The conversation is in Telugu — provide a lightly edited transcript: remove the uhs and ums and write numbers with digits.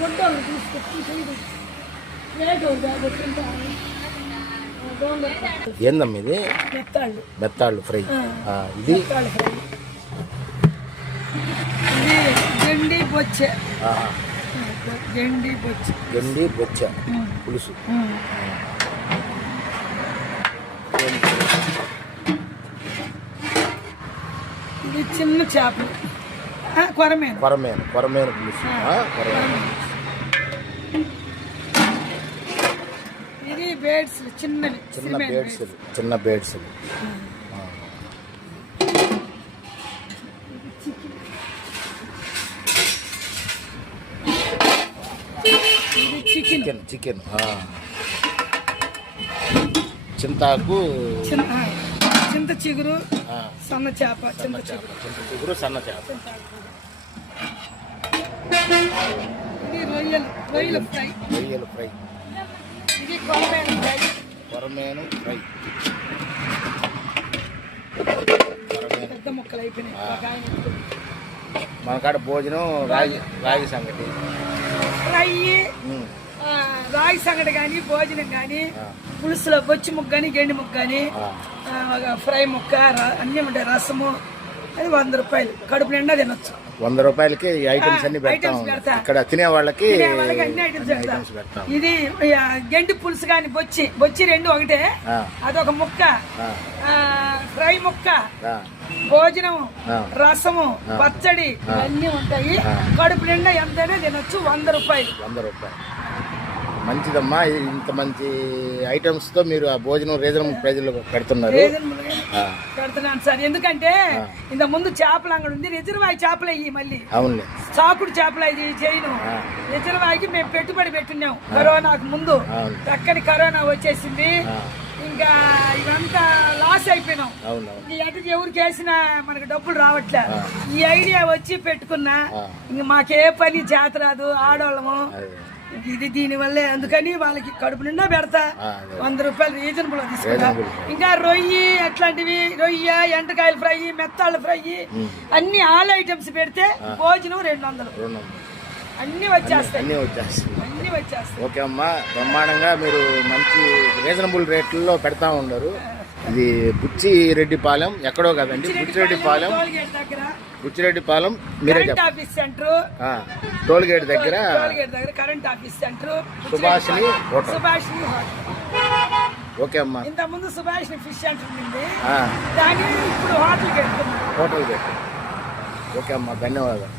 గుడ్డలు తీసుకొచ్చి ఏందమ్మా ఇది? బెత్తాళ్ళు ఫ్రై. ఇది గండి బొచ్చ పులుసు. ఇది చిన్న చేపలు కొరమేను పులుసు. ఇది బేడ్స్ చిన్నవి చిన్న బేడ్స్. చికెన్ చింతాకు చింత చిగురు సన్న చేప ఇది రొయ్యలు ఫ్రై. ఇది కొరమేను ఫ్రై. పెద్ద ముక్కలు అయిపోయినాయి. మన కాడ భోజనం రాగి సంగటి ఫ్రై, రాగి సంగటి కానీ భోజనం కానీ పులుసులో బొచ్చి ముక్క కానీ గెండి ముక్క కానీ ఫ్రై ముక్క అన్నీ ఉంటాయి. రసము అది 100 రూపాయలు. కడుపు నిండా తినొచ్చు. 100 రూపాయలకి ఈ ఐటమ్స్ అన్ని పెడతాం. ఇక్కడ తినే వాళ్ళకి అన్ని ఐటమ్స్ పెడతాం. ఇది గెండి పులుసు కానీ బొచ్చి రెండు ఒకటే. అదొక ముక్క, ఫ్రై ముక్క, భోజనం, రసము, పచ్చడి అన్నీ ఉంటాయి. కడుపు నిండా ఎంతైనా తినొచ్చు. 100 రూపాయలు. మంచిదమ్మా. ఇంత మంచి ఐటమ్స్ తో మీరు ఆ భోజనం రీజనబుల్ ప్రైజ్ లో పెడుతున్నారు. పెడుతున్నాను సార్. ఎందుకంటే ఇంత ముందు చేపల అంగడి ఉంది. రిజర్వాయ్ చేపలు అయ్యి మళ్ళీ అవును చాకుడు చేపలు ఇది చేయను. రిజర్వాయ్కి మేము పెట్టుబడి పెట్టున్నాం కరోనాకు ముందు. చక్కని కరోనా వచ్చేసింది. ఇంకా ఇవంతా లాస్ అయిపోయినాం. ఎటు ఎవరికి వేసినా మనకు డబ్బులు రావట్లే. ఈ ఐడియా వచ్చి పెట్టుకున్నా. ఇంక మాకే పని చేత రాదు ఆడవాళ్ళము. ఇది దీనివల్లే. అందుకని వాళ్ళకి కడుపు నిండా పెడతా. 100 రూపాయలు రీజనబుల్ తీసుకుంటా. ఇంకా రొయ్యి అట్లాంటివి, రొయ్య, ఎండకాయలు ఫ్రై, మెత్తాళ్ళ ఫ్రై అన్ని ఆల్ ఐటమ్స్ పెడితే భోజనం 200 అన్ని వచ్చేస్తాయి. ఓకే అమ్మా, బ్రహ్మాండంగా మీరు మంచి రీజనబుల్ రేట్లలో పెడతా ఉన్నారు. ఇది బుచ్చిరెడ్డిపాలెం ఎక్కడో కదండి. బుచ్చిరెడ్డిపాలెం మీరే ఆఫీస్ సెంటర్, టోల్ గేట్ దగ్గర current office centre, Subhashini hotel. Okay అమ్మా. ఇంత ముందు సుభాషిని ఫిష్ సెంటర్ ఉంది. దాన్ని ఇప్పుడు హోటల్ గేట్. ఓకే అమ్మా, ధన్యవాదాలు.